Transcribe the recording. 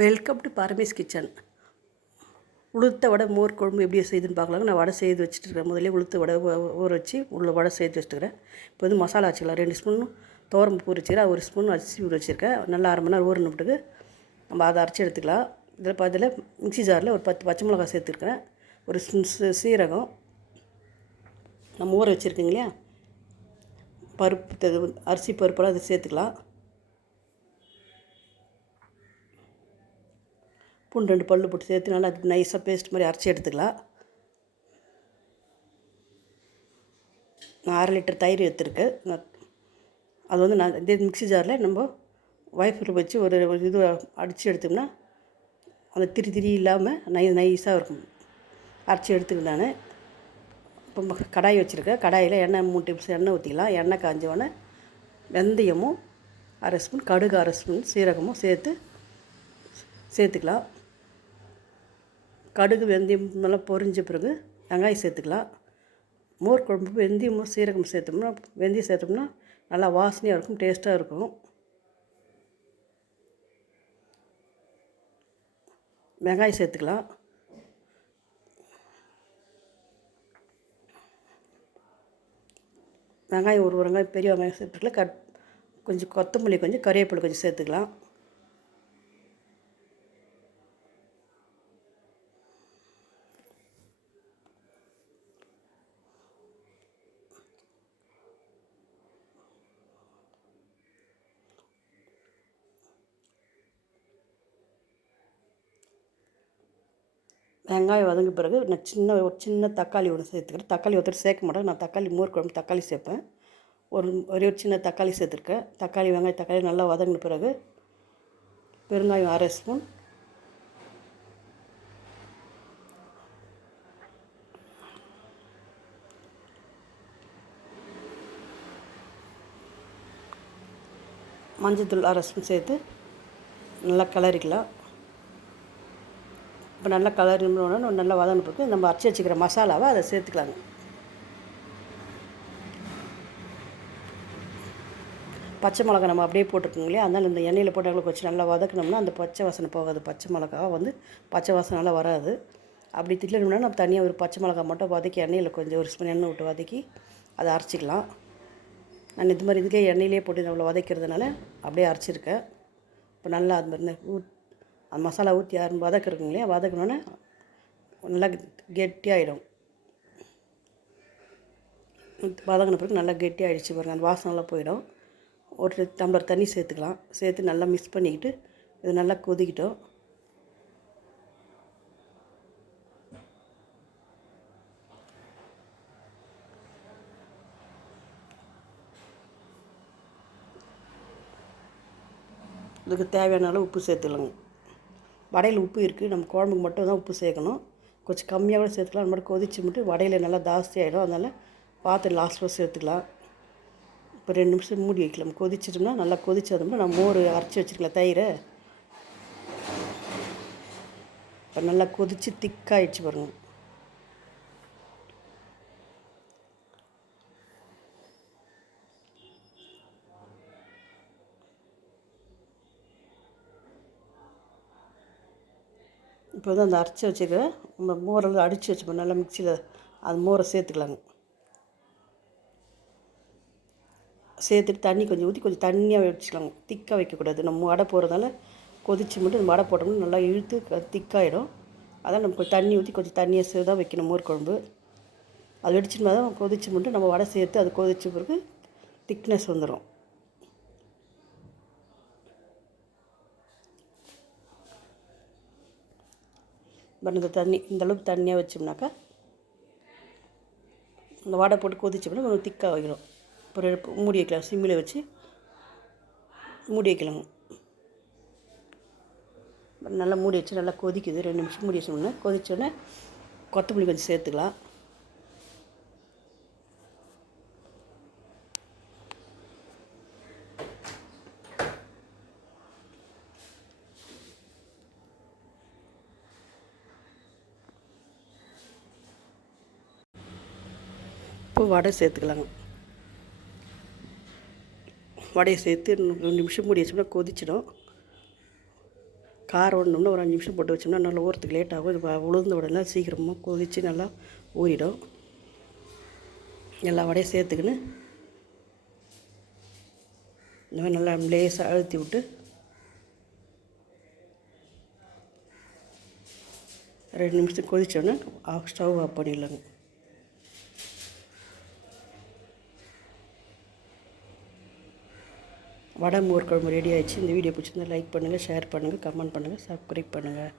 Welcome to Paramesh kitchen. உளுத்த வடை மோர் குழம்பு எப்படி செய்யுதுன்னு பார்க்கலாங்க நான் வடை செய்து வச்சுட்டுருக்கேன் முதலே உளுத்த வடை ஊற வச்சு உள்ள வடை செய்து வச்சுட்டுக்கிறேன் இப்போ வந்து மசாலா வச்சுக்கலாம். ரெண்டு ஸ்பூன் துவரம் பூ வச்சுக்கிறேன். ஒரு ஸ்பூன் அரிசி ஊற வச்சுருக்கேன். நல்லா அரை மணி நேரம் ஊறின பிறகு நம்ம அதை அரைச்சி எடுத்துக்கலாம். இதில் பதில் மிக்ஸி ஜாரில் ஒரு பத்து பச்சை மிளகாய் சேர்த்துருக்கிறேன். ஒரு சீரகம். நம்ம ஊற வச்சுருக்கோங்க இல்லையா? பருப்பு அரிசி பருப்பெல்லாம் அதை சேர்த்துக்கலாம். பூண்டு ரெண்டு பல்லு போட்டு சேர்த்து நல்லா நைஸாக பேஸ்ட் மாதிரி அரைச்சி எடுத்துக்கலாம். நான் அரை லிட்டர் தயிர் எடுத்துருக்கேன். அது வந்து நான் இதே மிக்ஸி ஜாரில் நம்ம வைஃபில் வச்சு ஒரு ஒரு இது அடித்து எடுத்தோம்னா அந்த திரி திரி இல்லாமல் நை நைஸாக இருக்கும். அரைச்சி எடுத்துக்கிட்டு நான். இப்போ கடாய் வச்சுருக்கேன். கடாயில் எண்ணெய் மூணு டிப்ஸ் எண்ணெய் ஊற்றிக்கலாம் எண்ணெய் காஞ்சவொடனே வெந்தயமும் அரை ஸ்பூன் கடுகு அரை ஸ்பூன் சீரகமும் சேர்த்து சேர்த்துக்கலாம். கடுகு வெந்தயம் நல்லா பொரிஞ்ச பிறகு வெங்காயம் சேர்த்துக்கலாம். மோர் குழம்பு வெந்தயமும் சீரகம் சேர்த்தோம்னா வெந்தயம் சேர்த்தோம்னா நல்லா வாசனையாக இருக்கும் டேஸ்ட்டாக இருக்கும். வெங்காயம் சேர்த்துக்கலாம். வெங்காயம் ஒரு வெங்காயம் பெரிய வெங்காயம் சேர்த்துக்கலாம். கட் கொஞ்சம் கொத்தமல்லி கொஞ்சம் கறிவேப்பிலை கொஞ்சம் சேர்த்துக்கலாம். வெங்காயம் வதங்க பிறகு நான் சின்ன ஒரு சின்ன தக்காளி ஒன்று சேர்த்துக்கிறேன். தக்காளி ஒருத்தர் சேர்க்க மாட்டேன். நான் தக்காளி மோர் குழம்பு தக்காளி சேர்ப்பேன். ஒரு ஒரே ஒரு சின்ன தக்காளி சேர்த்துருக்கேன். தக்காளி வெங்காயம் தக்காளி நல்லா வதங்கின பிறகு பெருங்காயம் அரை ஸ்பூன். மஞ்சத்தூள் அரை ஸ்பூன் சேர்த்து நல்லா கிளறிக்கலாம். இப்போ நல்லா கலரினோடனே நல்லா வதங்கின நம்ம அரைச்சி வச்சுக்கிற மசாலாவை அதை சேர்த்துக்கலாங்க. பச்சை மிளகா நம்ம அப்படியே போட்டிருக்கோங்க இல்லையா? அதனால் இந்த எண்ணெயில் போட்டாங்களுக்கு வச்சு நல்லா வதக்கினோம்னா அந்த பச்சை வாசனை போகாது. பச்சை மிளகா வந்து பச்சை வாசனை நல்லா வராது. அப்படி திட்டணும்னா நம்ம தனியாக ஒரு பச்சை மிளகா மட்டும் வதக்கி எண்ணெயில் கொஞ்சம் ஒரு ஸ்பூன் எண்ணெய் விட்டு வதக்கி அதை அரைச்சிக்கலாம். நான் இது மாதிரி இதுக்கே எண்ணெயிலே போட்டு அவ்வளோ வதக்கிறதுனால அப்படியே அரைச்சிருக்கேன். இப்போ நல்லா அது மாதிரி அந்த மசாலா ஊற்றி யாரும் வதக்குறதுங்க இல்லையா வதக்கினோன்னே நல்லா கெட்டியாகிடும் வதங்கின பிறகு நல்லா கெட்டியாகிடுச்சு பாருங்க. அந்த வாசனை போயிடும். ஒரு டம்ளர் தண்ணி சேர்த்துக்கலாம். சேர்த்து நல்லா மிக்ஸ் பண்ணிக்கிட்டு இது நல்லா கொதிக்கிட்டோம். இதுக்கு தேவையான அளவு உப்பு சேர்த்துக்கலாங்க. வடையில் உப்பு இருக்குது. நம்ம குழம்புக்கு மட்டும் தான் உப்பு சேர்க்கணும். கொஞ்சம் கம்மியாக கூட சேர்த்துக்கலாம். அந்த மாதிரி கொதிச்சு மட்டும் வடையில் நல்லா ஜாஸ்தி ஆகிடும் அதனால் பார்த்து லாஸ்ட்டில் சேர்த்துக்கலாம். இப்போ ரெண்டு நிமிஷம் மூடி வைக்கலாம். கொதிச்சிட்டோம்னா நல்லா கொதிச்சதும்னா நம்ம மோர் அரைச்சி வச்சுருக்கலாம் தயிரை. இப்போ நல்லா கொதித்து திக்காயிடுச்சு பாருங்கள் இப்போ வந்து அந்த அரைச்சி வச்சுக்க நம்ம மோரெல்லாம் அடித்து வச்சுப்போம். நல்லா மிக்சியில் அது மோரை சேர்த்துக்கலாங்க. சேர்த்துட்டு தண்ணி கொஞ்சம் ஊற்றி கொஞ்சம் தண்ணியாக வச்சுக்கலாங்க. திக்காக வைக்கக்கூடாது. நம்ம வடை போடுறதால கொதிச்சு மட்டும் நம்ம வடை போட்டோம்னா நல்லா இழுத்து திக்காயிடும். அதான் நம்ம கொஞ்சம் தண்ணி ஊற்றி கொஞ்சம் தண்ணியை சேர்த்து தான் வைக்கணும் மோர் குழம்பு. அது வெடிச்சுன்னா தான் கொதிச்சு மட்டும் நம்ம வடை சேர்த்து அது கொதிச்ச பிறகு திக்னஸ் வந்துடும் பட் இந்த தண்ணி இந்த அளவுக்கு தண்ணியாக வச்சோம்னாக்கா இந்த வாடை போட்டு கொதிச்சோம்னா கொஞ்சம் திக்காக வைக்கிறோம் அப்புறம் எடுப்பு- மூடி வைக்கலாம் சிம்மில் வச்சு மூடி வைக்கலாம் நல்லா மூடி வச்சு நல்லா கொதிக்குது. ரெண்டு நிமிஷம் மூடி வச்சோம்னா கொதிச்சோடனே கொத்தமல்லி கொஞ்சம் சேர்த்துக்கலாம். இப்போ வடை சேர்த்துக்கலாங்க. வடையை சேர்த்து ரெண்டு நிமிஷம் மூடி வச்சோம்னா கொதிச்சிடும். காரம் ஒன்று ஒரு அஞ்சு நிமிஷம் போட்டு வச்சோம்னா நல்லா ஊறத்துக்கு லேட் ஆகும். இது உளுந்த உடனே சீக்கிரமாக கொதித்து நல்லா ஊறிடும். எல்லா வடையும் சேர்த்துக்கின்னு இந்த மாதிரி நல்லா லேசாக அழுத்தி விட்டு ரெண்டு நிமிஷத்துக்கு கொதித்தோன்னே ஆஃப் ஸ்டவ் ஆஃப் பண்ணிடலாங்க. வடை மோர் குழம்பு ரெடி ஆயிடுச்சு. இந்த வீடியோ பிடிச்சிருந்தா லைக் பண்ணுங்கள் ஷேர் பண்ணுங்கள் கமெண்ட் பண்ணுங்கள் சப்ஸ்கிரைப் பண்ணுங்கள்